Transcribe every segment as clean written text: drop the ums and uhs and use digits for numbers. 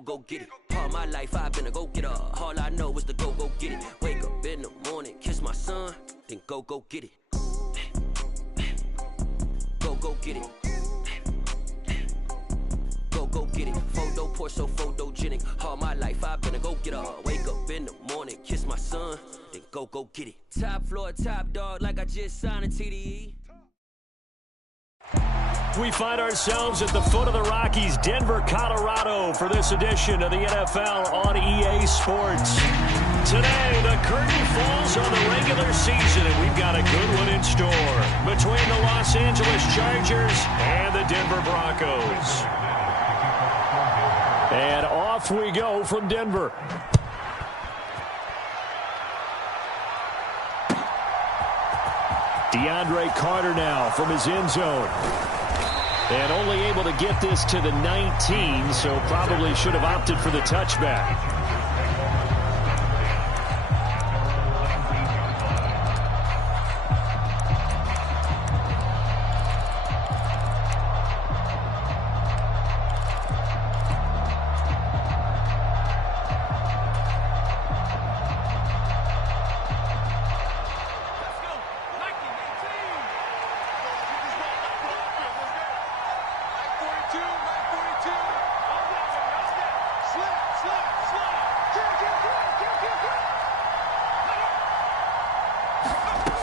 go get it. All my life I've been a go-getter. All I know is to go get it. Wake up in the morning, kiss my son, then go get it. Go get it. Go get it. Photo poor, so photogenic. All my life I've been a go-getter. Wake up in the morning, kiss my son, then go get it. Top floor, top dog, like I just signed a TDE. We find ourselves at the foot of the Rockies, Denver, Colorado, for this edition of the NFL on EA Sports. Today, the curtain falls on the regular season, and we've got a good one in store between the Los Angeles Chargers and the Denver Broncos. And off we go from Denver. DeAndre Carter now from his end zone. And only able to get this to the 19, so probably should have opted for the touchback.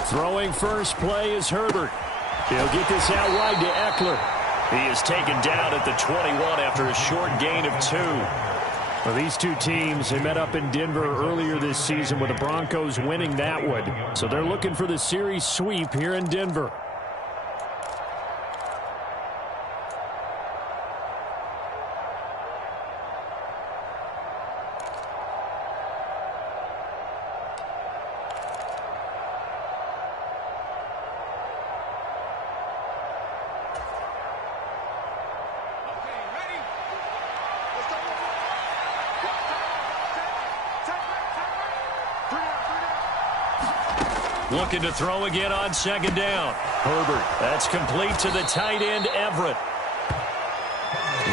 Throwing first play is Herbert. He'll get this out wide to Eckler. He is taken down at the 21 after a short gain of 2. Well, these two teams, they met up in Denver earlier this season with the Broncos winning that one. So they're looking for the series sweep here in Denver. Looking to throw again on second down. Herbert, that's complete to the tight end, Everett.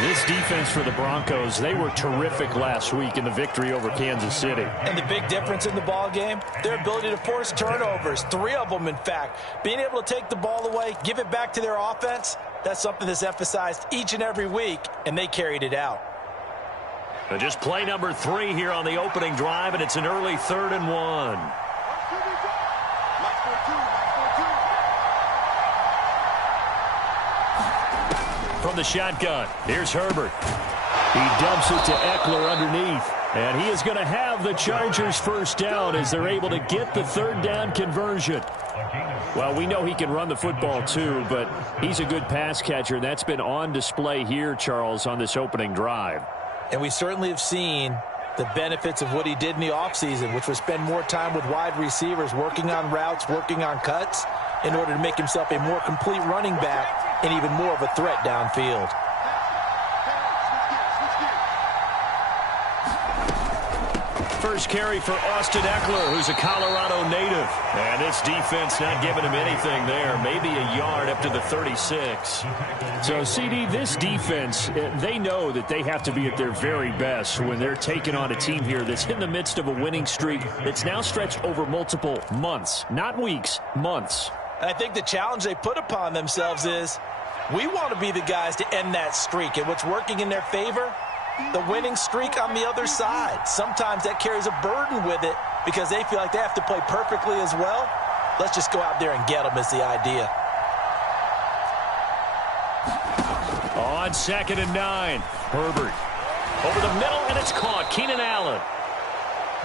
This defense for the Broncos, they were terrific last week in the victory over Kansas City. And the big difference in the ball game, their ability to force turnovers, 3 of them in fact. Being able to take the ball away, give it back to their offense, that's something that's emphasized each and every week, and they carried it out. But just play number 3 here on the opening drive, and it's an early 3rd and 1. From the shotgun, here's Herbert. He dumps it to Eckler underneath. And he is going to have the Chargers first down as they're able to get the 3rd down conversion. Well, we know he can run the football too, but he's a good pass catcher. That's been on display here, Charles, on this opening drive. And we certainly have seen the benefits of what he did in the offseason, which was spend more time with wide receivers, working on routes, working on cuts, in order to make himself a more complete running back and even more of a threat downfield. First carry for Austin Eckler, who's a Colorado native. And this defense not giving him anything there. Maybe a yard up to the 36. So, CD, this defense, they know that they have to be at their very best when they're taking on a team here that's in the midst of a winning streak that's now stretched over multiple months. Not weeks, months. And I think the challenge they put upon themselves is, we want to be the guys to end that streak. And what's working in their favor? The winning streak on the other side. Sometimes that carries a burden with it because they feel like they have to play perfectly as well. Let's just go out there and get them is the idea. On 2nd and 9, Herbert. Over the middle, and it's caught. Keenan Allen.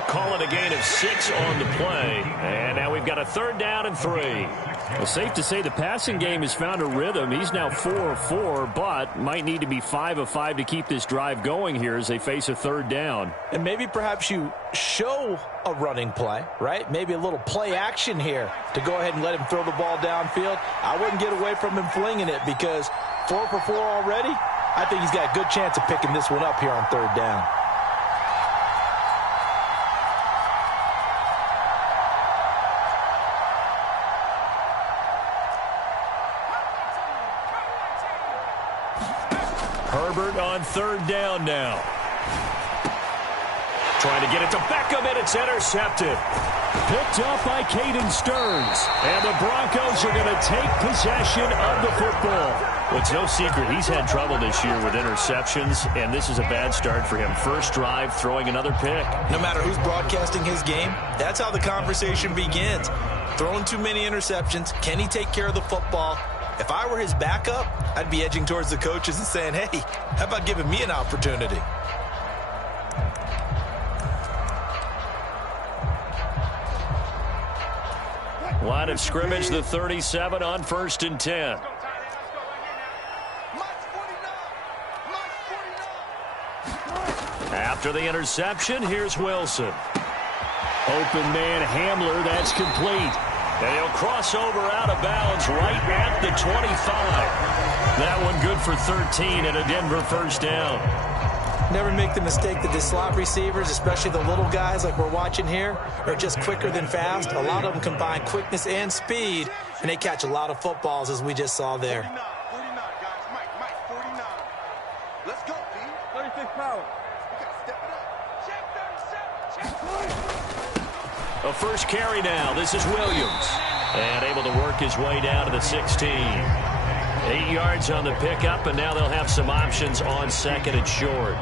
Call it a gain of 6 on the play. And now we've got a 3rd down and 3. Well, safe to say the passing game has found a rhythm. He's now 4 of 4, but might need to be 5 of 5 to keep this drive going here as they face a 3rd down. And maybe perhaps you show a running play, right? Maybe a little play action here to go ahead and let him throw the ball downfield. I wouldn't get away from him flinging it because 4 for 4 already. I think he's got a good chance of picking this one up here on 3rd down. Herbert on 3rd down now. Trying to get it to Beckham, and it's intercepted. Picked up by Caden Stearns. And the Broncos are going to take possession of the football. Well, it's no secret he's had trouble this year with interceptions, and this is a bad start for him. First drive, throwing another pick. No matter who's broadcasting his game, that's how the conversation begins. Throwing too many interceptions. Can he take care of the football? If I were his backup, I'd be edging towards the coaches and saying, hey, how about giving me an opportunity? Line of scrimmage, the 37 on 1st and 10. After the interception, here's Wilson. Open man Hamler, that's complete. And he'll cross over out of bounds right at the 25. That one good for 13 and a Denver first down. Never make the mistake that the slot receivers, especially the little guys like we're watching here, are just quicker than fast. A lot of them combine quickness and speed, and they catch a lot of footballs, as we just saw there. 49, guys. Mike, 49. Let's go, D. 36 power. We got to step it up. Check 37. Check. A first carry now. This is Williams. And able to work his way down to the 16. 8 yards on the pickup, and now they'll have some options on 2nd and short.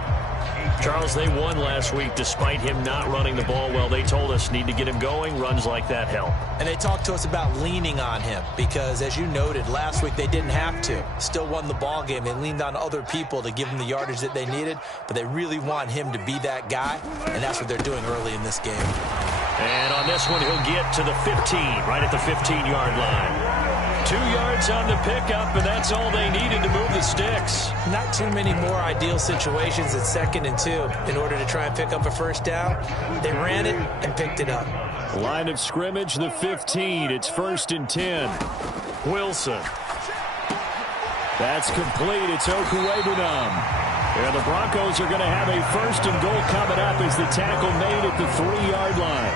Charles, they won last week despite him not running the ball well. They told us need to get him going. Runs like that help. And they talked to us about leaning on him because, as you noted, last week they didn't have to. Still won the ball game. They leaned on other people to give them the yardage that they needed, but they really want him to be that guy, and that's what they're doing early in this game. And on this one, he'll get to the 15, right at the 15-yard line. 2 yards on the pickup, and that's all they needed to move the sticks. Not too many more ideal situations at 2nd and 2 in order to try and pick up a first down. They ran it and picked it up. Line of scrimmage, the 15. It's 1st and 10. Wilson. That's complete. It's Okuwebunam. And the Broncos are going to have a 1st and goal coming up as the tackle made at the 3-yard line.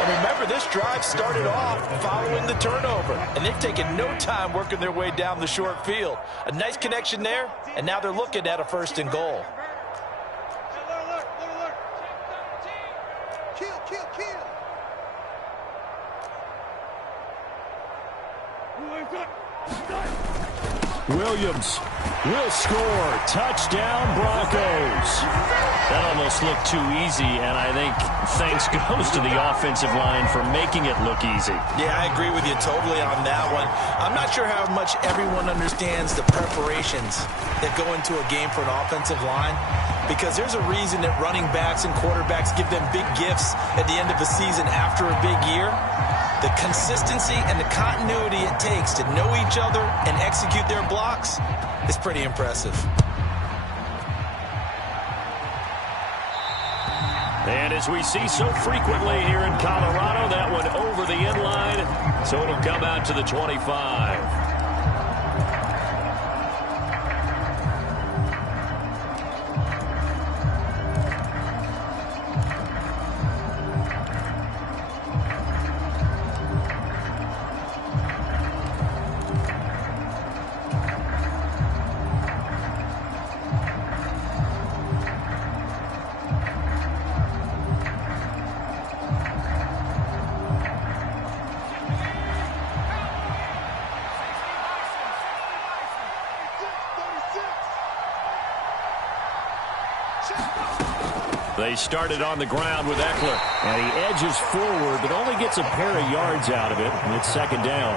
And remember, this drive started off following the turnover, and they've taken no time working their way down the short field. A nice connection there, and now they're looking at a 1st and goal. Kill. Williams will score. Touchdown, Broncos. That almost looked too easy, and I think thanks goes to the offensive line for making it look easy. Yeah, I agree with you totally on that one. I'm not sure how much everyone understands the preparations that go into a game for an offensive line, because there's a reason that running backs and quarterbacks give them big gifts at the end of the season after a big year. The consistency and the continuity it takes to know each other and execute their blocks is pretty impressive. And as we see so frequently here in Colorado, that one over the end line, so it'll come out to the 25. They started on the ground with Eckler, and he edges forward, but only gets a pair of yards out of it, and it's 2nd down.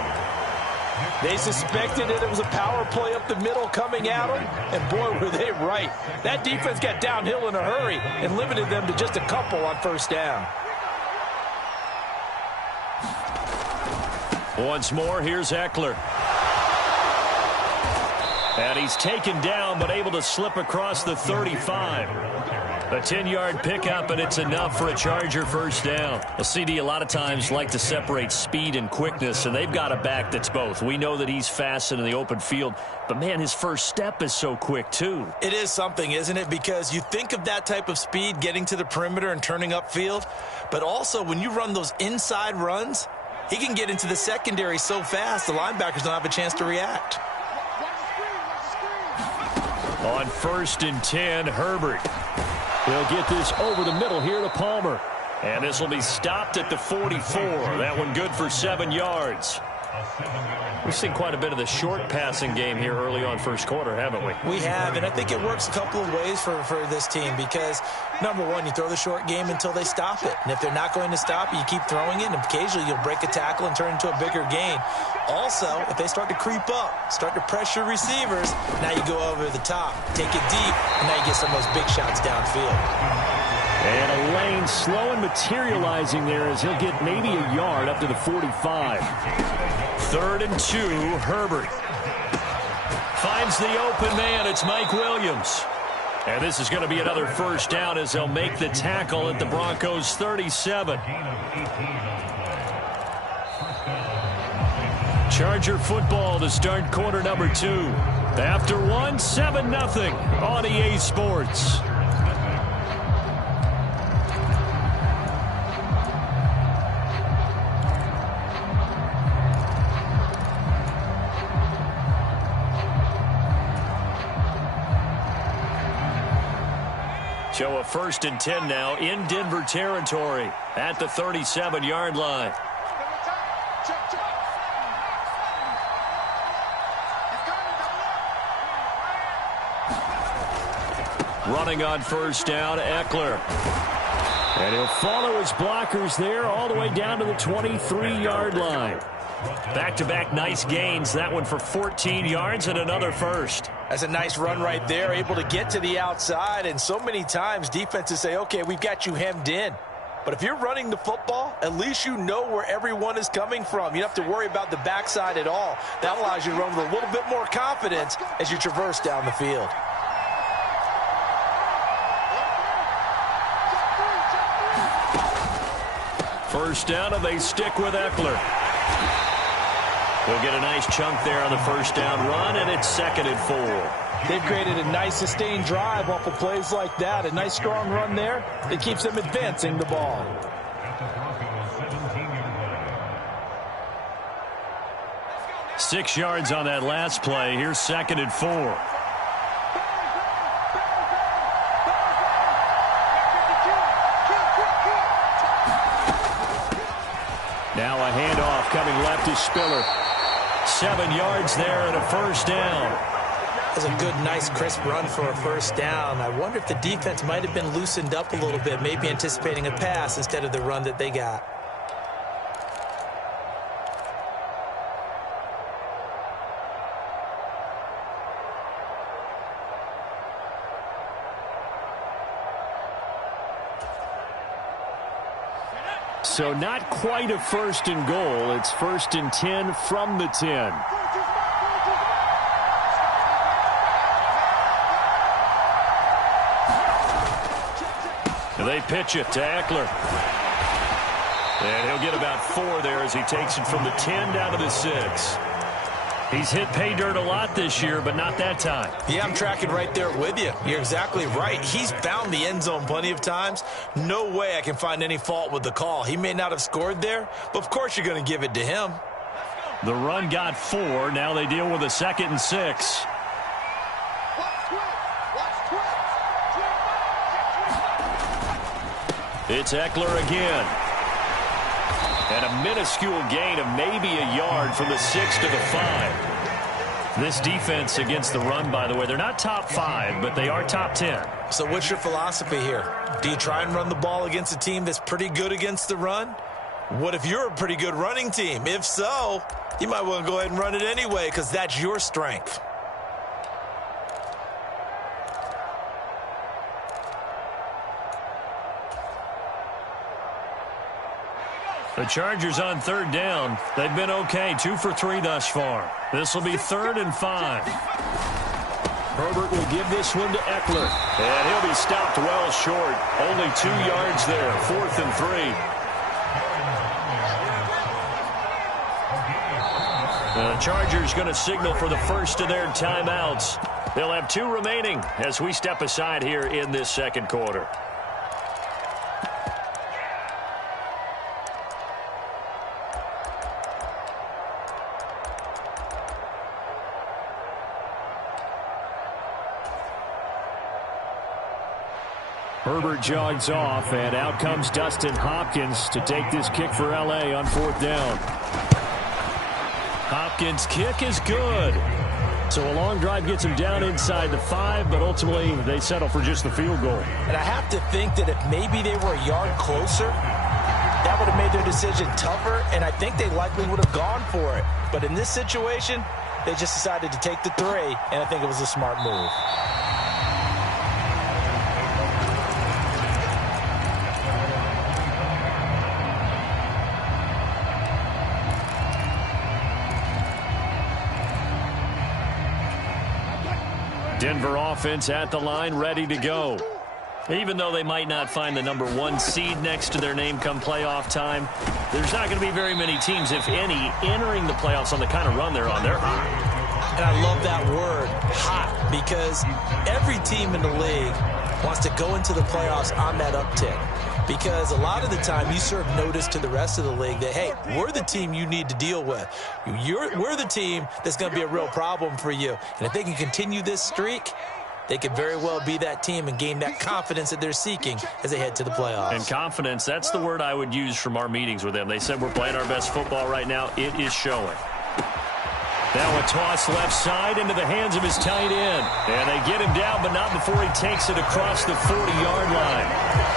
They suspected that it was a power play up the middle coming at them, and boy, were they right. That defense got downhill in a hurry and limited them to just a couple on 1st down. Once more, here's Eckler. And he's taken down, but able to slip across the 35. A 10-yard pickup, and it's enough for a Charger first down. Well, CD a lot of times like to separate speed and quickness, and they've got a back that's both. We know that he's fast in the open field, but, man, his first step is so quick, too. It is something, isn't it? Because you think of that type of speed getting to the perimeter and turning upfield, but also when you run those inside runs, he can get into the secondary so fast the linebackers don't have a chance to react. On 1st and 10, Herbert. They'll get this over the middle here to Palmer. And this will be stopped at the 44. That one good for 7 yards. We've seen quite a bit of the short passing game here early on first quarter, haven't we? We have, and I think it works a couple of ways for this team because, number one, you throw the short game until they stop it. And if they're not going to stop it, you keep throwing it, and occasionally you'll break a tackle and turn it into a bigger gain. Also, if they start to creep up, start to pressure receivers, now you go over the top, take it deep, and now you get some of those big shots downfield. And a lane slow and materializing there as he'll get maybe a yard up to the 45. 3rd and 2, Herbert. Finds the open man. It's Mike Williams. And this is going to be another first down as they'll make the tackle at the Broncos' 37. Charger football to start quarter number 2. After 1, 7-0 on EA Sports. So a 1st and 10 now in Denver territory at the 37-yard line. Running on first down, Eckler. And he'll follow his blockers there all the way down to the 23-yard line. Back-to-back nice gains. That one for 14 yards and another first. That's a nice run right there, able to get to the outside. And so many times defenses say, okay, we've got you hemmed in. But if you're running the football, at least you know where everyone is coming from. You don't have to worry about the backside at all. That allows you to run with a little bit more confidence as you traverse down the field. First down, and they stick with Eckler. He'll get a nice chunk there on the first down run, and it's 2nd and 4. They've created a nice sustained drive off of plays like that. A nice strong run there that keeps them advancing the ball. Six yards on that last play. Here's 2nd and 4. Now a handoff coming left to Spiller. 7 yards there and a first down. That's a good, nice, crisp run for a first down. I wonder if the defense might have been loosened up a little bit, maybe anticipating a pass instead of the run that they got. So not quite a 1st and goal. It's 1st and 10 from the 10. They pitch it to Eckler. And he'll get about 4 there as he takes it from the 10 down to the 6. He's hit pay dirt a lot this year, but not that time. Yeah, I'm tracking right there with you. You're exactly right. He's found the end zone plenty of times. No way I can find any fault with the call. He may not have scored there, but of course you're going to give it to him. The run got 4. Now they deal with a 2nd and 6. It's Eckler again. And a minuscule gain of maybe a yard from the 6 to the 5. This defense against the run, by the way, they're not top 5, but they are top 10. So what's your philosophy here? Do you try and run the ball against a team that's pretty good against the run? What if you're a pretty good running team? If so, you might want to go ahead and run it anyway because that's your strength. The Chargers on 3rd down. They've been okay, 2 for 3 thus far. This will be 3rd and 5. Herbert will give this one to Eckler. And he'll be stopped well short. Only 2 yards there, 4th and 3. The Chargers going to signal for the first of their timeouts. They'll have 2 remaining as we step aside here in this 2nd quarter. jogs off, and out comes Dustin Hopkins to take this kick for L.A. on 4th down. Hopkins' kick is good. So a long drive gets him down inside the 5, but ultimately they settle for just the field goal. And I have to think that if maybe they were a yard closer, that would have made their decision tougher, and I think they likely would have gone for it. But in this situation, they just decided to take the 3, and I think it was a smart move. Denver offense at the line, ready to go. Even though they might not find the number 1 seed next to their name come playoff time, there's not going to be very many teams, if any, entering the playoffs on the kind of run they're on. They're hot. And I love that word, hot, because every team in the league wants to go into the playoffs on that uptick. Because a lot of the time you serve notice to the rest of the league that, hey, we're the team you need to deal with. We're the team that's going to be a real problem for you. And if they can continue this streak, they could very well be that team and gain that confidence that they're seeking as they head to the playoffs. And confidence, that's the word I would use from our meetings with them. They said we're playing our best football right now. It is showing. Now a toss left side into the hands of his tight end. And they get him down, but not before he takes it across the 40-yard line.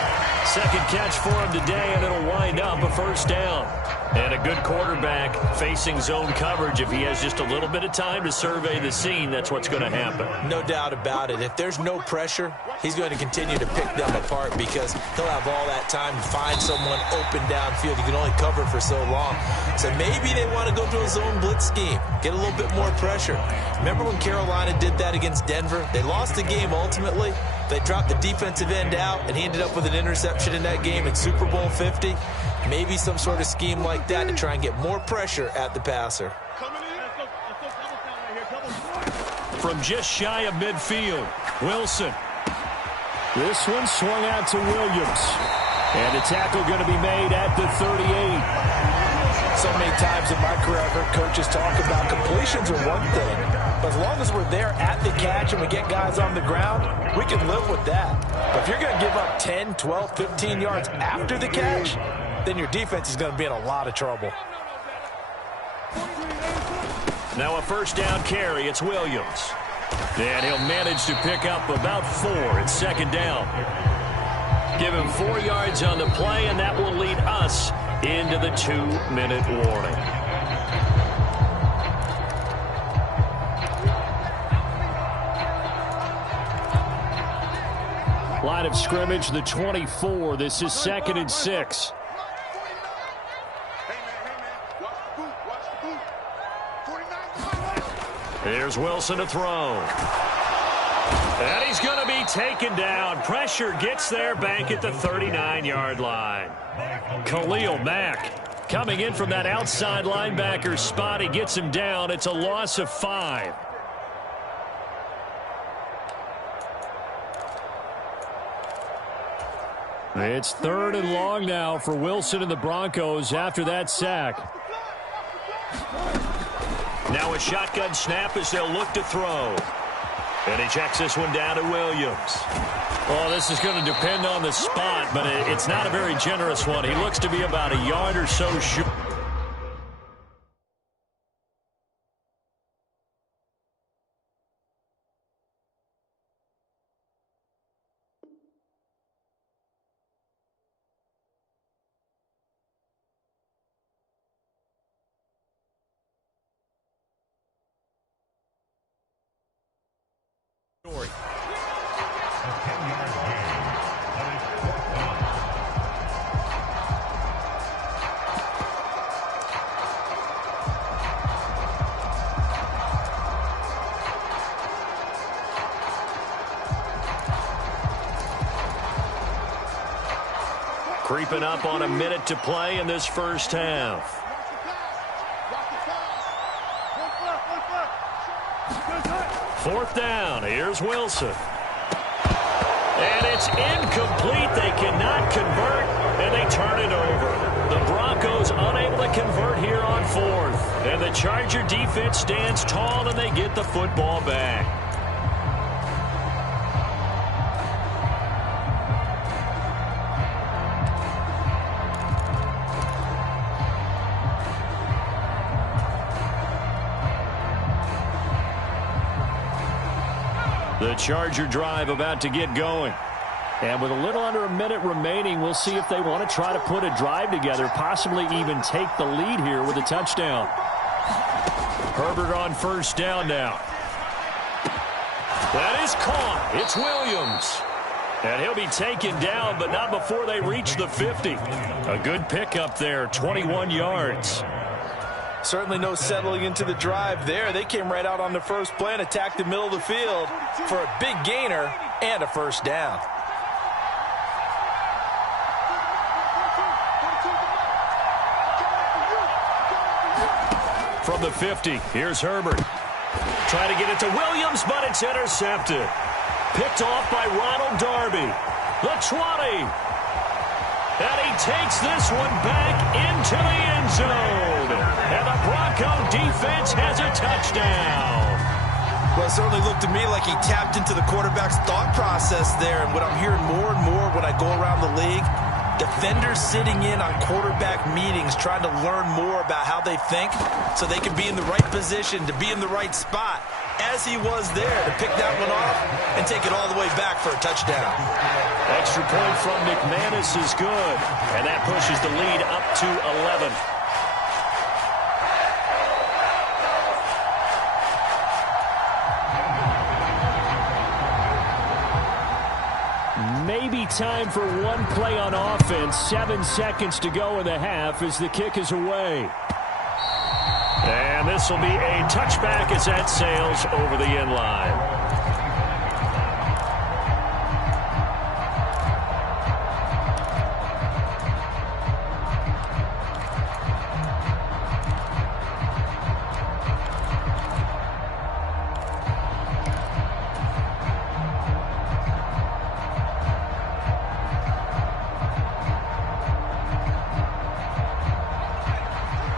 Second catch for him today, and it'll wind up a 1st down. And a good quarterback facing zone coverage. If he has just a little bit of time to survey the scene, that's what's going to happen. No doubt about it. If there's no pressure, he's going to continue to pick them apart because he'll have all that time to find someone open downfield. You can only cover for so long. So maybe they want to go to a zone blitz scheme, get a little bit more pressure. Remember when Carolina did that against Denver? They lost the game ultimately. They dropped the defensive end out, and he ended up with an interception in that game in Super Bowl 50. Maybe some sort of scheme like that to try and get more pressure at the passer. From just shy of midfield, Wilson. This one swung out to Williams. And the tackle going to be made at the 38. So many times in my career I've heard coaches talk about completions are one thing, but as long as we're there at the catch and we get guys on the ground, we can live with that. But if you're going to give up 10, 12, 15 yards after the catch, then your defense is going to be in a lot of trouble. Now a 1st down carry. It's Williams. And he'll manage to pick up about 4 at 2nd down. Give him 4 yards on the play, and that will lead us into the 2-minute warning. Line of scrimmage, the 24. This is 2nd and 6. Here's Wilson to throw. And he's going to be taken down. Pressure gets there back at the 39-yard line. Khalil Mack coming in from that outside linebacker spot. He gets him down. It's a loss of 5. It's 3rd and long now for Wilson and the Broncos after that sack. Now a shotgun snap as they'll look to throw. And he checks this one down to Williams. Oh, this is going to depend on the spot, but it's not a very generous one. He looks to be about a yard or so short. Creeping up on a minute to play in this 1st half. 4th down. Here's Wilson. And it's incomplete. They cannot convert, and they turn it over. The Broncos unable to convert here on 4th. And the Charger defense stands tall, and they get the football back. The Charger drive about to get going. And with a little under a minute remaining, we'll see if they want to try to put a drive together, possibly even take the lead here with a touchdown. Herbert on first down now. That is caught. It's Williams. And he'll be taken down, but not before they reach the 50. A good pickup there, 21 yards. Certainly no settling into the drive there. They came right out on the first play and attacked the middle of the field for a big gainer and a first down. From the 50, here's Herbert. Trying to get it to Williams, but it's intercepted. Picked off by Ronald Darby. The 20. And he takes this one back into the end zone. And the Bronco defense has a touchdown. Well, it certainly looked to me like he tapped into the quarterback's thought process there. And what I'm hearing more and more when I go around the league, defenders sitting in on quarterback meetings trying to learn more about how they think so they can be in the right position to be in the right spot, as he was there to pick that one off and take it all the way back for a touchdown. Extra point from McManus is good, and that pushes the lead up to 11. Maybe time for one play on offense. 7 seconds to go in the half as the kick is away. And this will be a touchback as that sails over the end line.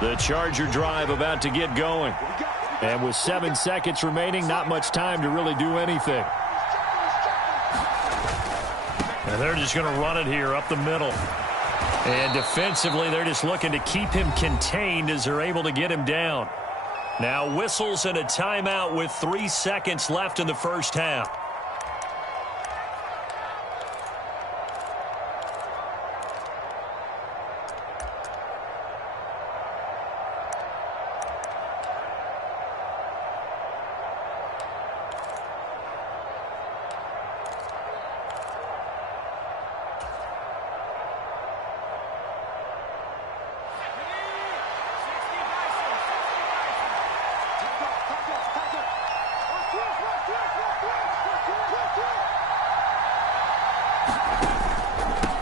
The Charger drive about to get going. And with 7 seconds remaining, not much time to really do anything. And they're just going to run it here up the middle. And defensively, they're just looking to keep him contained as they're able to get him down. Now whistles and a timeout with 3 seconds left in the first half.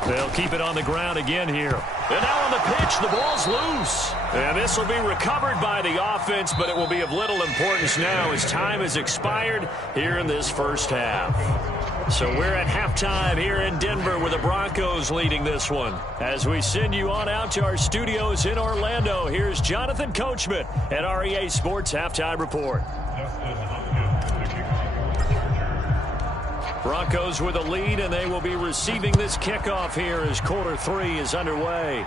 They'll keep it on the ground again here. And now on the pitch, the ball's loose. And this will be recovered by the offense, but it will be of little importance now as time has expired here in this first half. So we're at halftime here in Denver with the Broncos leading this one. As we send you on out to our studios in Orlando, here's Jonathan Coachman at REA Sports Halftime Report. Broncos with a lead, and they will be receiving this kickoff here as quarter 3 is underway.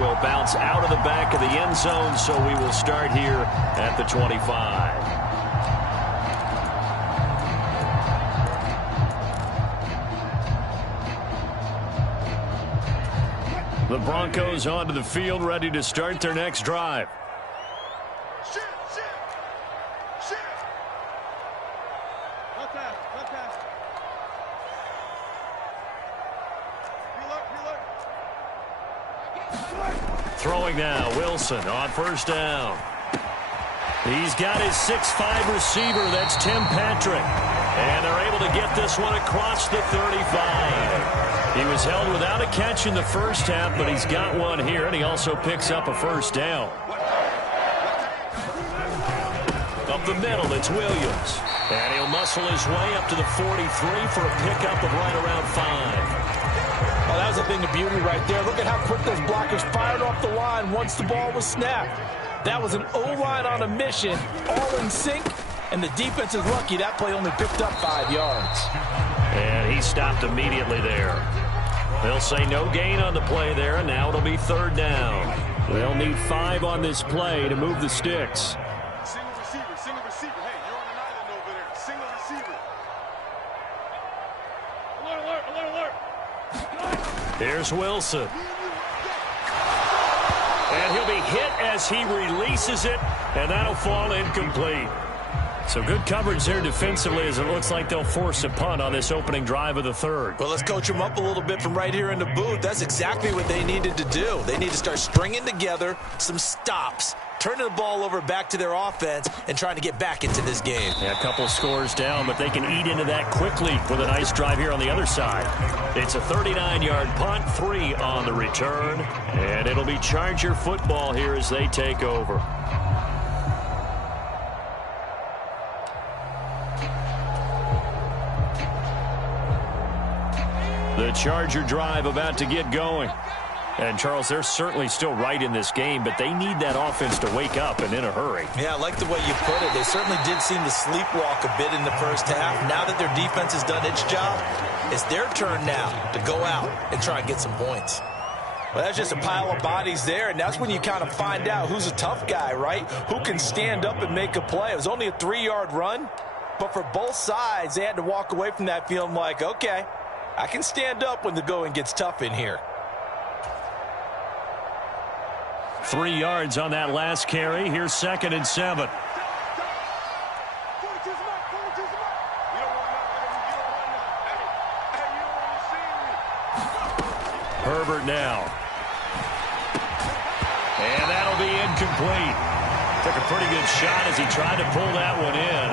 Will bounce out of the back of the end zone, so we will start here at the 25. The Broncos onto the field, ready to start their next drive. Throwing now, Wilson on first down. He's got his 6'5 receiver, that's Tim Patrick. And they're able to get this one across the 35. He was held without a catch in the first half, but he's got one here, and he also picks up a first down. Up the middle, it's Williams. And he'll muscle his way up to the 43 for a pickup of right around 5. Oh, that was a thing of beauty right there. Look at how quick those blockers fired off the line once the ball was snapped. That was an O-line on a mission, all in sync, and the defense is lucky that play only picked up 5 yards. And he stopped immediately there. They'll say no gain on the play there, and now it'll be third down. They'll need 5 on this play to move the sticks. Single receiver, single receiver. Hey, you're on an island over there. Single receiver. Here's Wilson. And he'll be hit as he releases it, and that'll fall incomplete. So good coverage there defensively as it looks like they'll force a punt on this opening drive of the third. Well, let's coach them up a little bit from right here in the booth. That's exactly what they needed to do. They need to start stringing together some stops, turning the ball over back to their offense, and trying to get back into this game. Yeah, a couple scores down, but they can eat into that quickly with a nice drive here on the other side. It's a 39-yard punt, 3 on the return, and it'll be Charger football here as they take over. The Charger drive about to get going. And, Charles, they're certainly still right in this game, but they need that offense to wake up and in a hurry. Yeah, I like the way you put it. They certainly did seem to sleepwalk a bit in the first half. Now that their defense has done its job, it's their turn now to go out and try and get some points. Well, that's just a pile of bodies there, and that's when you kind of find out who's a tough guy, right? Who can stand up and make a play. It was only a 3-yard run, but for both sides, they had to walk away from that feeling like, okay, I can stand up when the going gets tough in here. 3 yards on that last carry. Here's 2nd and 7. Herbert now. And that'll be incomplete. Took a pretty good shot as he tried to pull that one in.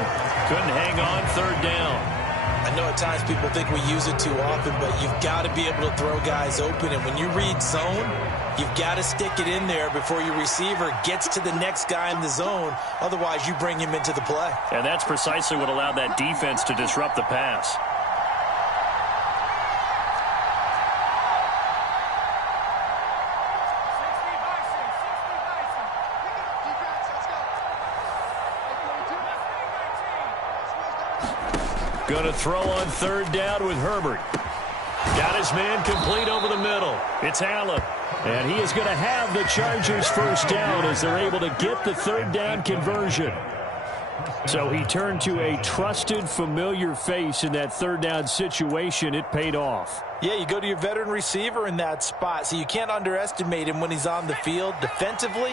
Couldn't hang on, 3rd down. I know at times people think we use it too often, but you've got to be able to throw guys open. And when you read zone, you've got to stick it in there before your receiver gets to the next guy in the zone. Otherwise, you bring him into the play. And that's precisely what allowed that defense to disrupt the pass. Going to throw on 3rd down with Herbert. Got his man complete over the middle. It's Allen. And he is going to have the Chargers' first down as they're able to get the 3rd down conversion. So he turned to a trusted, familiar face in that 3rd down situation. It paid off. Yeah, you go to your veteran receiver in that spot, so you can't underestimate him when he's on the field. Defensively,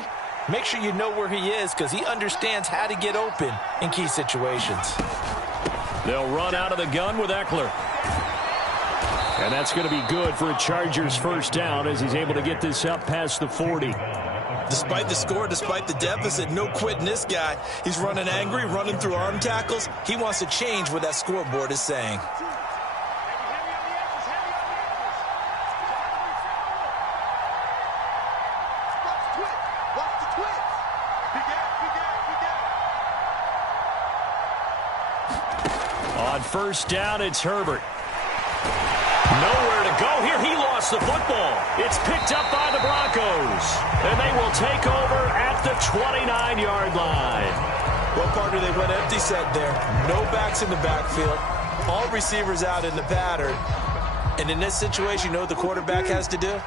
make sure you know where he is because he understands how to get open in key situations. They'll run out of the gun with Eckler. And that's going to be good for a Chargers first down as he's able to get this up past the 40. Despite the score, despite the deficit, no quitting this guy. He's running angry, running through arm tackles. He wants to change what that scoreboard is saying. On first down, it's Herbert. Nowhere to go here. He lost the football. It's picked up by the Broncos. And they will take over at the 29-yard line. Well, partner, they went empty set there. No backs in the backfield. All receivers out in the pattern. And in this situation, you know what the quarterback has to do?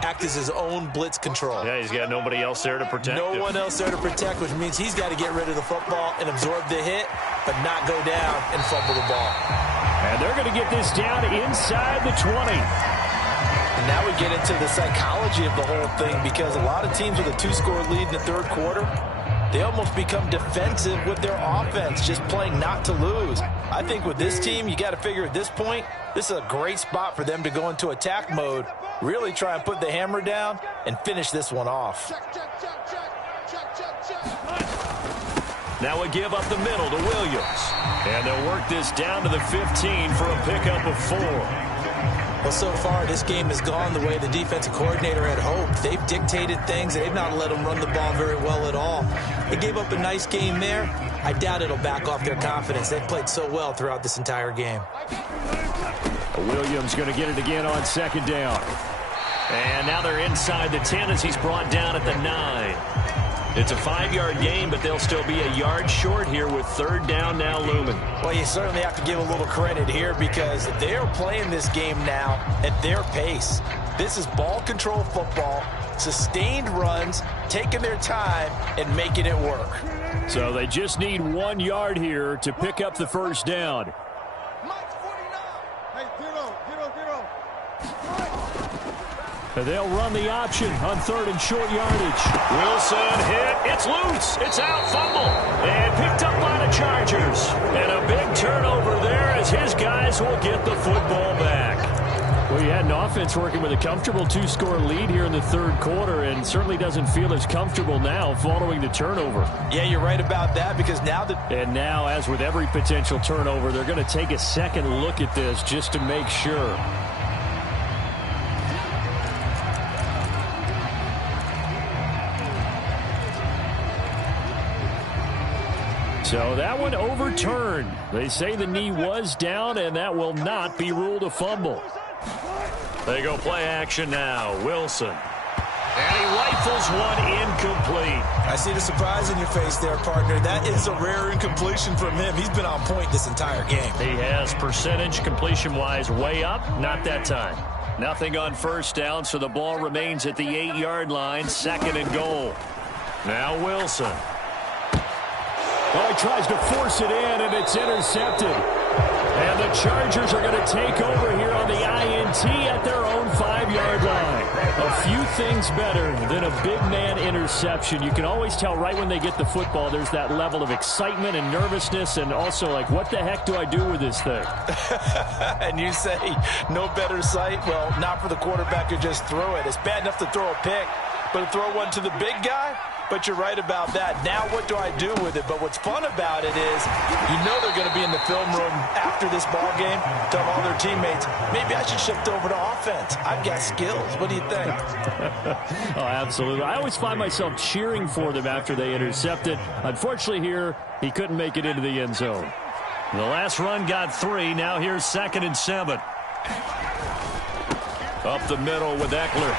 Act as his own blitz control. Yeah, he's got nobody else there to protect him. No one else there to protect, which means he's got to get rid of the football and absorb the hit, but not go down and fumble the ball. And they're going to get this down inside the 20. And now we get into the psychology of the whole thing because a lot of teams with a 2-score lead in the 3rd quarter, they almost become defensive with their offense, just playing not to lose. I think with this team, you got to figure at this point, this is a great spot for them to go into attack mode, really try and put the hammer down and finish this one off. Now a give up the middle to Williams. And they'll work this down to the 15 for a pickup of 4. Well, so far, this game has gone the way the defensive coordinator had hoped. They've dictated things. They've not let them run the ball very well at all. They gave up a nice game there. I doubt it'll back off their confidence. They've played so well throughout this entire game. Williams going to get it again on 2nd down. And now they're inside the 10 as he's brought down at the 9. It's a 5-yard gain, but they'll still be a yard short here with 3rd down now looming. Well, you certainly have to give a little credit here because they're playing this game now at their pace. This is ball control football, sustained runs, taking their time, and making it work. So they just need 1 yard here to pick up the first down. They'll run the option on 3rd and short yardage. Wilson hit. It's loose. It's out. Fumble. And picked up by the Chargers. And a big turnover there as his guys will get the football back. Well, you had an offense working with a comfortable 2-score lead here in the 3rd quarter and certainly doesn't feel as comfortable now following the turnover. Yeah, you're right about that because now And now, as with every potential turnover, they're going to take a second look at this just to make sure. So that one overturned. They say the knee was down, and that will not be ruled a fumble. They go play action now. Wilson. And he rifles one incomplete. I see the surprise in your face there, partner. That is a rare incompletion from him. He's been on point this entire game. He has percentage completion-wise way up. Not that time. Nothing on 1st down, so the ball remains at the 8-yard line. 2nd and goal. Now Wilson. Oh, he tries to force it in, and it's intercepted. And the Chargers are going to take over here on the INT at their own 5-yard line. A few things better than a big man interception. You can always tell right when they get the football, there's that level of excitement and nervousness, and also like, what the heck do I do with this thing? And you say, no better sight? Well, not for the quarterback who just throw it. It's bad enough to throw a pick, but to throw one to the big guy? But you're right about that. Now what do I do with it? But what's fun about it is you know they're going to be in the film room after this ball game. Tell all their teammates, maybe I should shift over to offense. I've got skills. What do you think? Oh, absolutely. I always find myself cheering for them after they intercept it. Unfortunately here, he couldn't make it into the end zone. The last run got 3. Now here's 2nd and 7. Up the middle with Eckler.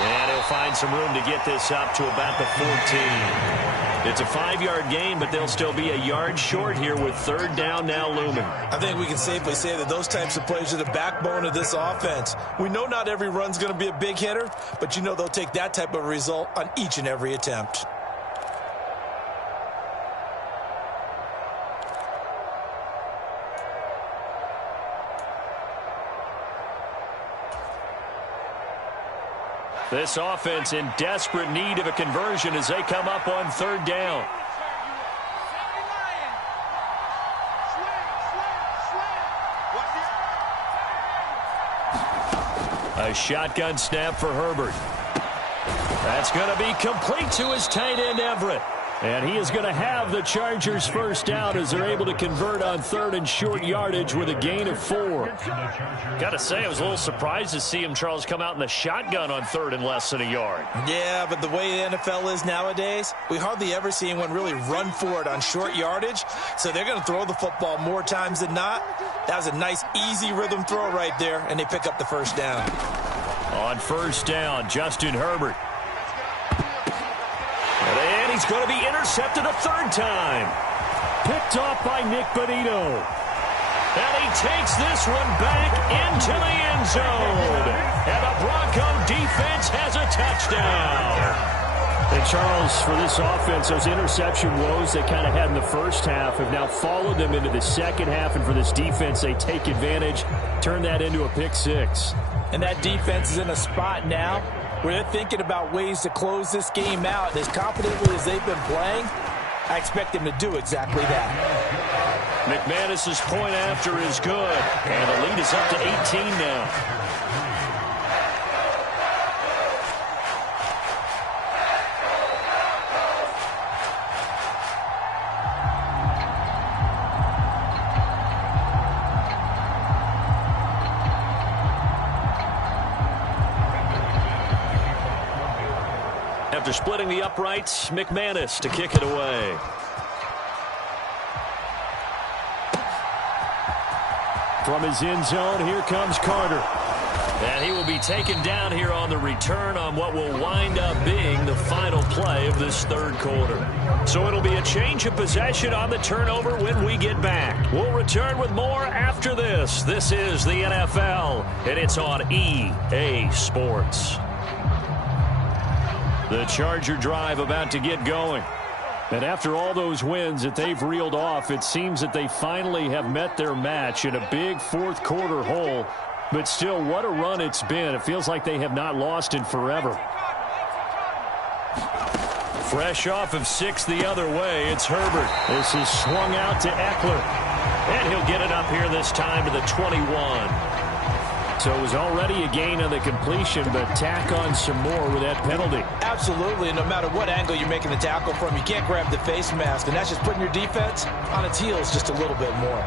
And he'll find some room to get this up to about the 14. It's a 5-yard gain, but they'll still be a yard short here with 3rd down now looming. I think we can safely say that those types of plays are the backbone of this offense. We know not every run's going to be a big hitter, but you know they'll take that type of result on each and every attempt. This offense in desperate need of a conversion as they come up on 3rd down. A shotgun snap for Herbert. That's going to be complete to his tight end Everett. And he is going to have the Chargers 1st down as they're able to convert on 3rd and short yardage with a gain of 4. Got to say, I was a little surprised to see him, Charles, come out in the shotgun on 3rd and less than a yard. Yeah, but the way the NFL is nowadays, we hardly ever see anyone really run for it on short yardage. So they're going to throw the football more times than not. That was a nice, easy rhythm throw right there, and they pick up the 1st down. On 1st down, Justin Herbert. And he's going to be intercepted a 3rd time. Picked off by Nick Bonito. And he takes this one back into the end zone. And the Bronco defense has a touchdown. And Charles, for this offense, those interception woes they kind of had in the 1st half have now followed them into the 2nd half. And for this defense, they take advantage, turn that into a pick 6. And that defense is in a spot now where they're thinking about ways to close this game out. And as confidently as they've been playing, I expect them to do exactly that. McManus's point after is good. And the lead is up to 18 now. After splitting the uprights, McManus to kick it away. From his end zone, here comes Carter. And he will be taken down here on the return on what will wind up being the final play of this 3rd quarter. So it'll be a change of possession on the turnover when we get back. We'll return with more after this. This is the NFL, and it's on EA Sports. The Charger drive about to get going. And after all those wins that they've reeled off, it seems that they finally have met their match in a big 4th quarter hole. But still, what a run it's been. It feels like they have not lost in forever. Fresh off of 6 the other way, it's Herbert. This is swung out to Eckler. And he'll get it up here this time to the 21. So it was already a gain on the completion, but tack on some more with that penalty. Absolutely, and no matter what angle you're making the tackle from, you can't grab the face mask, and that's just putting your defense on its heels just a little bit more.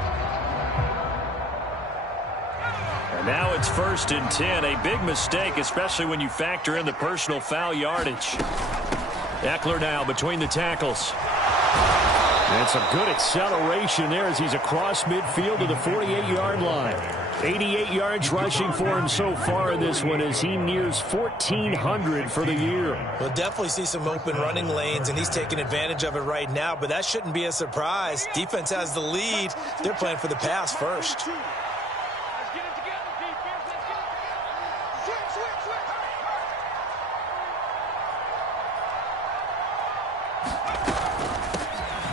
And now it's 1st and 10. A big mistake, especially when you factor in the personal foul yardage. Eckler now between the tackles. And some good acceleration there as he's across midfield to the 48-yard line. 88 yards rushing for him so far in this one as he nears 1,400 for the year. We'll definitely see some open running lanes, and he's taking advantage of it right now, but that shouldn't be a surprise. Defense has the lead. They're playing for the pass first.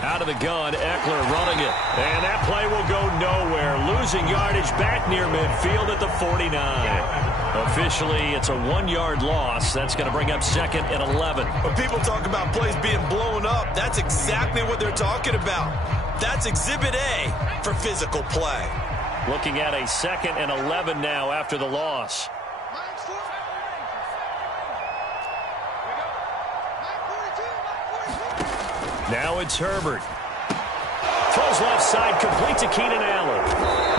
Out of the gun, Eckler running it. And that play will go nowhere. Losing yardage back near midfield at the 49. Officially, it's a 1-yard loss. That's going to bring up 2nd and 11. When people talk about plays being blown up, that's exactly what they're talking about. That's Exhibit A for physical play. Looking at a 2nd and 11 now after the loss. Now it's Herbert. Throws left side, complete to Keenan Allen.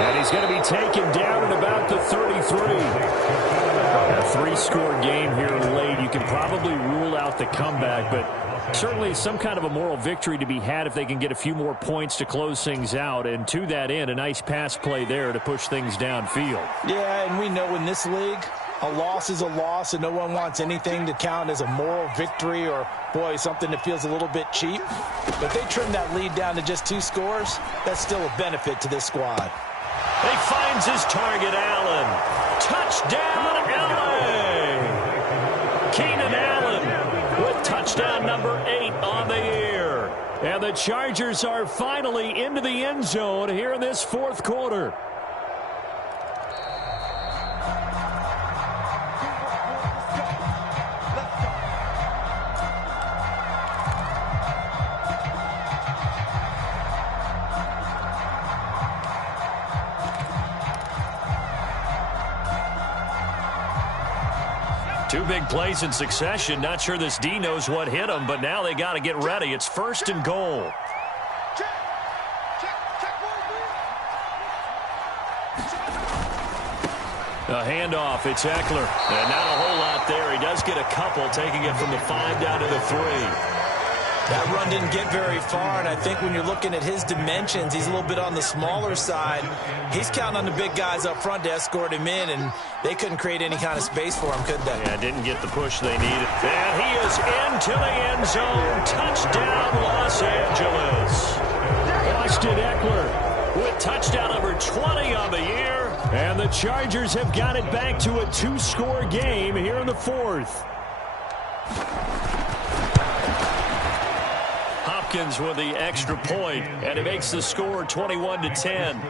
And he's going to be taken down at about the 33. A 3-score game here late. You can probably rule out the comeback, but certainly some kind of a moral victory to be had if they can get a few more points to close things out. And to that end, a nice pass play there to push things downfield. Yeah, and we know in this league, a loss is a loss, and no one wants anything to count as a moral victory or, boy, something that feels a little bit cheap. But they trim that lead down to just 2 scores. That's still a benefit to this squad. He finds his target, Allen. Touchdown, LA! Keenan Allen with touchdown number 8 on the year. And the Chargers are finally into the end zone here in this 4th quarter. Two big plays in succession. Not sure this D knows what hit him, but now they got to get ready. It's 1st and goal. A handoff. It's Eckler. And not a whole lot there. He does get a couple, taking it from the 5 down to the 3. That run didn't get very far, and I think when you're looking at his dimensions, he's a little bit on the smaller side. He's counting on the big guys up front to escort him in, and they couldn't create any kind of space for him, could they? Yeah, didn't get the push they needed. And he is into the end zone. Touchdown, Los Angeles. Austin Eckler with touchdown number 20 on the year. And the Chargers have got it back to a 2-score game here in the 4th. Hopkins with the extra point, and it makes the score 21-10.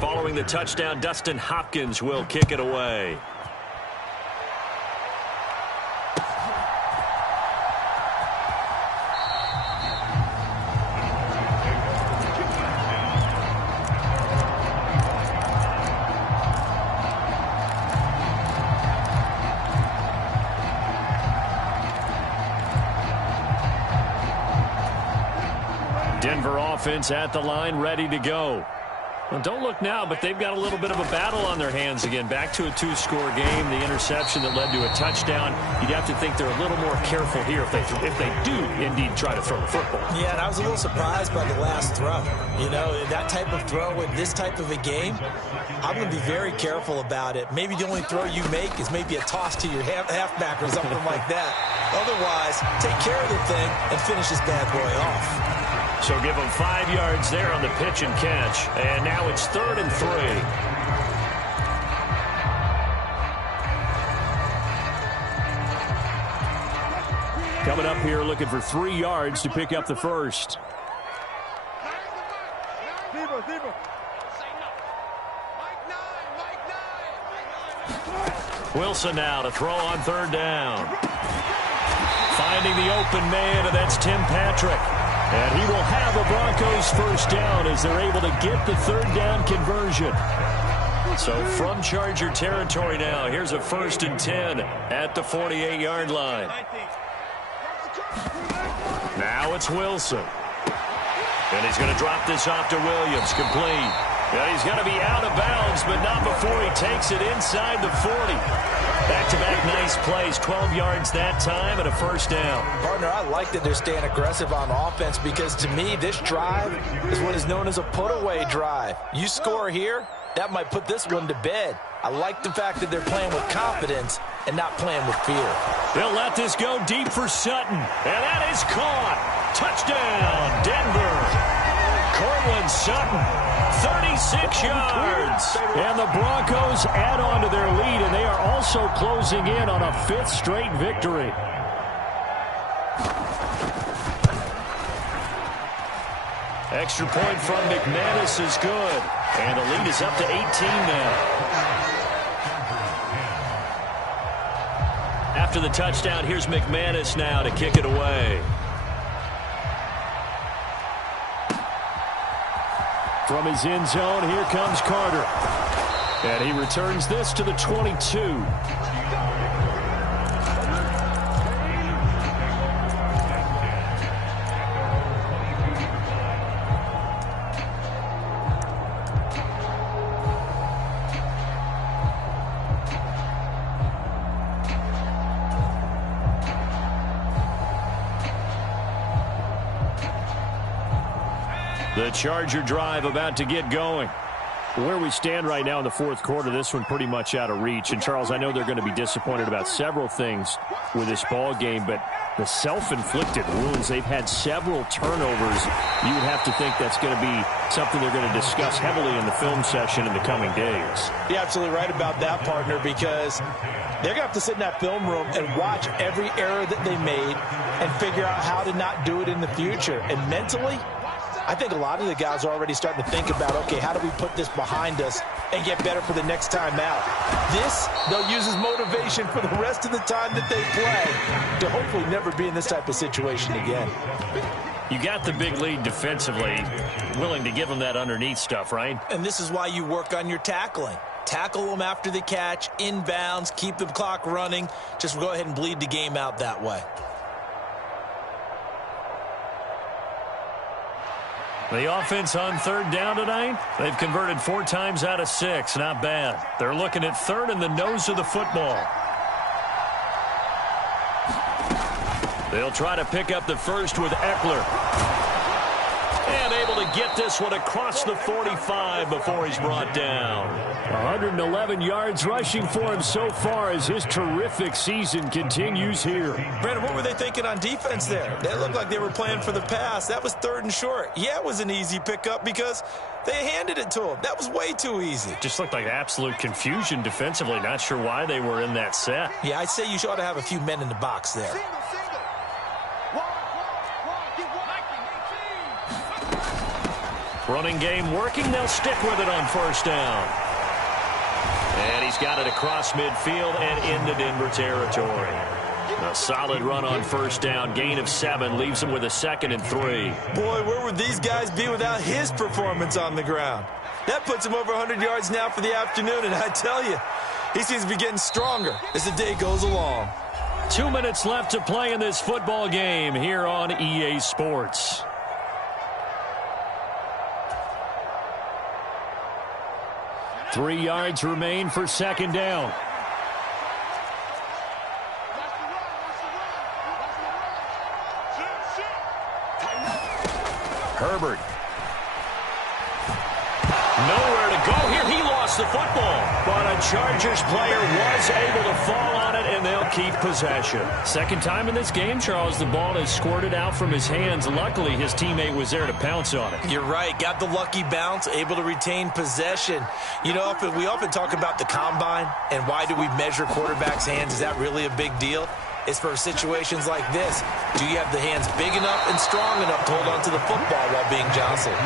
Following the touchdown, Dustin Hopkins will kick it away. Denver offense at the line, ready to go. Well, don't look now, but they've got a little bit of a battle on their hands again. Back to a 2-score game. The interception that led to a touchdown. You'd have to think they're a little more careful here if they do indeed try to throw the football. Yeah, and I was a little surprised by the last throw. You know, that type of throw in this type of a game, I'm going to be very careful about it. Maybe the only throw you make is maybe a toss to your halfback or something like that. Otherwise, take care of the thing and finish this bad boy off. So give them 5 yards there on the pitch and catch. And now it's 3rd and 3. Coming up here looking for 3 yards to pick up the first. Wilson now to throw on 3rd down. Finding the open man, and that's Tim Patrick. And he will have a Broncos first down as they're able to get the 3rd down conversion. So from Charger territory now, here's a 1st and 10 at the 48-yard line. Now it's Wilson. And he's going to drop this off to Williams, complete. And he's got to be out of bounds, but not before he takes it inside the 40. Back-to-back nice plays, 12 yards that time and a first down. Partner, I like that they're staying aggressive on offense because to me, this drive is what is known as a put-away drive. You score here, that might put this one to bed. I like the fact that they're playing with confidence and not playing with fear. They'll let this go deep for Sutton. And that is caught. Touchdown, Denver. Cortland Sutton, 36 yards. And the Broncos add on to their lead, and they are also closing in on a 5th straight victory. Extra point from McManus is good. And the lead is up to 18 now. After the touchdown, here's McManus now to kick it away. From his end zone, here comes Carter. And he returns this to the 22. The Charger drive about to get going. Where we stand right now in the 4th quarter, this one pretty much out of reach. And, Charles, I know they're going to be disappointed about several things with this ball game, but the self-inflicted wounds, they've had several turnovers. You would have to think that's going to be something they're going to discuss heavily in the film session in the coming days. You're absolutely right about that, partner, because they're going to have to sit in that film room and watch every error that they made and figure out how to not do it in the future. And mentally, I think a lot of the guys are already starting to think about, okay, how do we put this behind us and get better for the next time out? This, they'll use as motivation for the rest of the time that they play to hopefully never be in this type of situation again. You got the big lead defensively, willing to give them that underneath stuff, right? And this is why you work on your tackling. Tackle them after the catch, inbounds, keep the clock running. Just go ahead and bleed the game out that way. The offense on 3rd down tonight, they've converted 4 times out of 6. Not bad. They're looking at 3rd in the nose of the football. They'll try to pick up the first with Eckler. And able to get this one across the 45 before he's brought down. 111 yards rushing for him so far as his terrific season continues here. Brandon, what were they thinking on defense there? They looked like they were playing for the pass. That was 3rd and short. Yeah, it was an easy pickup because they handed it to him. That was way too easy. Just looked like absolute confusion defensively. Not sure why they were in that set. Yeah, I'd say you ought to have a few men in the box there. Running game working. They'll stick with it on 1st down. And he's got it across midfield and into Denver territory. A solid run on 1st down. Gain of 7 leaves him with a 2nd and 3. Boy, where would these guys be without his performance on the ground? That puts him over 100 yards now for the afternoon, and I tell you, he seems to be getting stronger as the day goes along. 2 minutes left to play in this football game here on EA Sports. Three yards remain for 2nd down. Herbert. Nowhere to go here. He lost the football. But a Chargers player was able to fall on it, and they'll keep possession. Second time in this game, Charles, the ball has squirted out from his hands. Luckily, his teammate was there to pounce on it. You're right. Got the lucky bounce, able to retain possession. You know, we often talk about the combine and why do we measure quarterbacks' hands. Is that really a big deal? is for situations like this. Do you have the hands big enough and strong enough to hold on to the football while being jostled?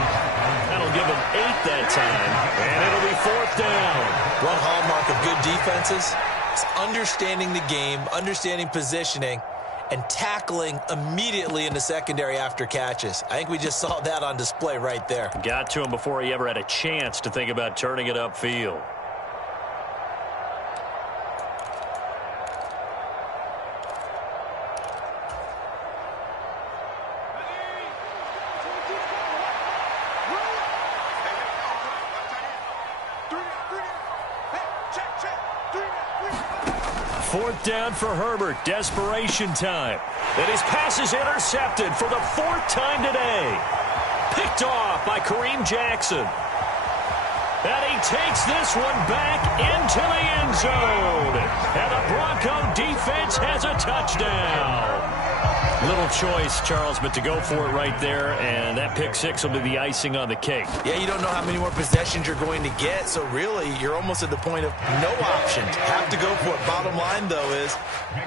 That'll give them 8 that time, and it'll be 4th down. One hallmark of good defenses is understanding the game, understanding positioning, and tackling immediately in the secondary after catches. I think we just saw that on display right there. Got to him before he ever had a chance to think about turning it upfield. Fourth down for Herbert. Desperation time. And his pass is intercepted for the 4th time today. Picked off by Kareem Jackson. And he takes this one back into the end zone. And the Bronco defense has a touchdown. Little choice, Charles, but to go for it right there, and that pick 6 will be the icing on the cake. Yeah, you don't know how many more possessions you're going to get, so really you're almost at the point of no options. Have to go for it. Bottom line, though, is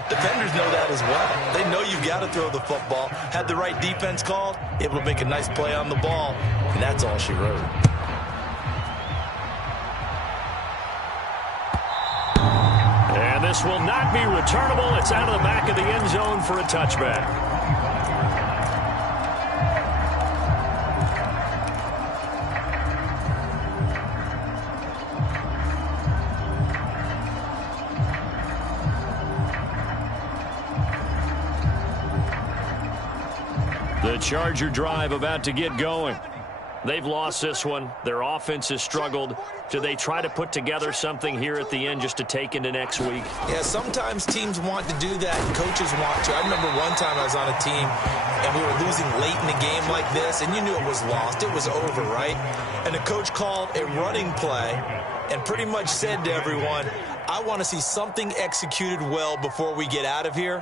defenders know that as well. They know you've got to throw the football. Had the right defense called, able to make a nice play on the ball, and that's all she wrote. And this will not be returnable. It's out of the back of the end zone for a touchback. The Charger drive about to get going. They've lost this one. Their offense has struggled. Do they try to put together something here at the end just to take into next week? Yeah, sometimes teams want to do that, and coaches want to. I remember one time I was on a team, and we were losing late in the game like this, and you knew it was lost. It was over, right? And the coach called a running play and pretty much said to everyone, I want to see something executed well before we get out of here.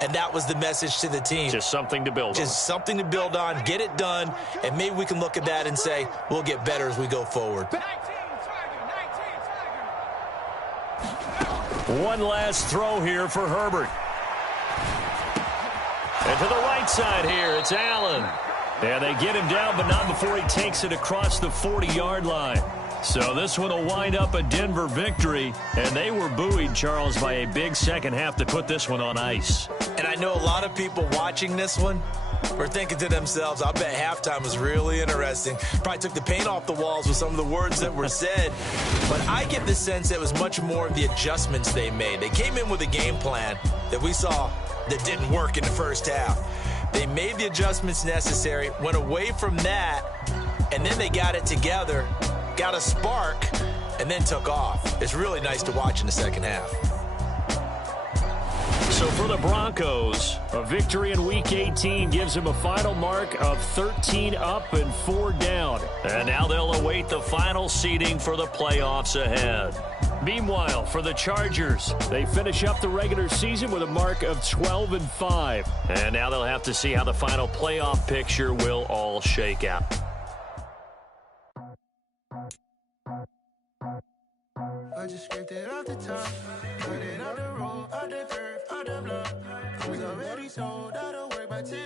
And that was the message to the team. Just something to build on. Just something to build on, get it done, and maybe we can look at that and say, we'll get better as we go forward. One last throw here for Herbert. And to the right side here, it's Allen. And they get him down, but not before he takes it across the 40-yard line. So this one will wind up a Denver victory, and they were buoyed, Charles, by a big second half to put this one on ice. And I know a lot of people watching this one were thinking to themselves, I bet halftime was really interesting. Probably took the paint off the walls with some of the words that were said. But I get the sense it was much more of the adjustments they made. They came in with a game plan that we saw that didn't work in the first half. They made the adjustments necessary, went away from that, and then they got it together, got a spark, and then took off. It's really nice to watch in the second half. So for the Broncos, a victory in Week 18 gives them a final mark of 13 up and 4 down. And now they'll await the final seeding for the playoffs ahead. Meanwhile, for the Chargers, they finish up the regular season with a mark of 12 and 5. And now they'll have to see how the final playoff picture will all shake out. I just scraped it off the top, put it on the road, on the curve, on the block. Was already sold, I don't work by 10.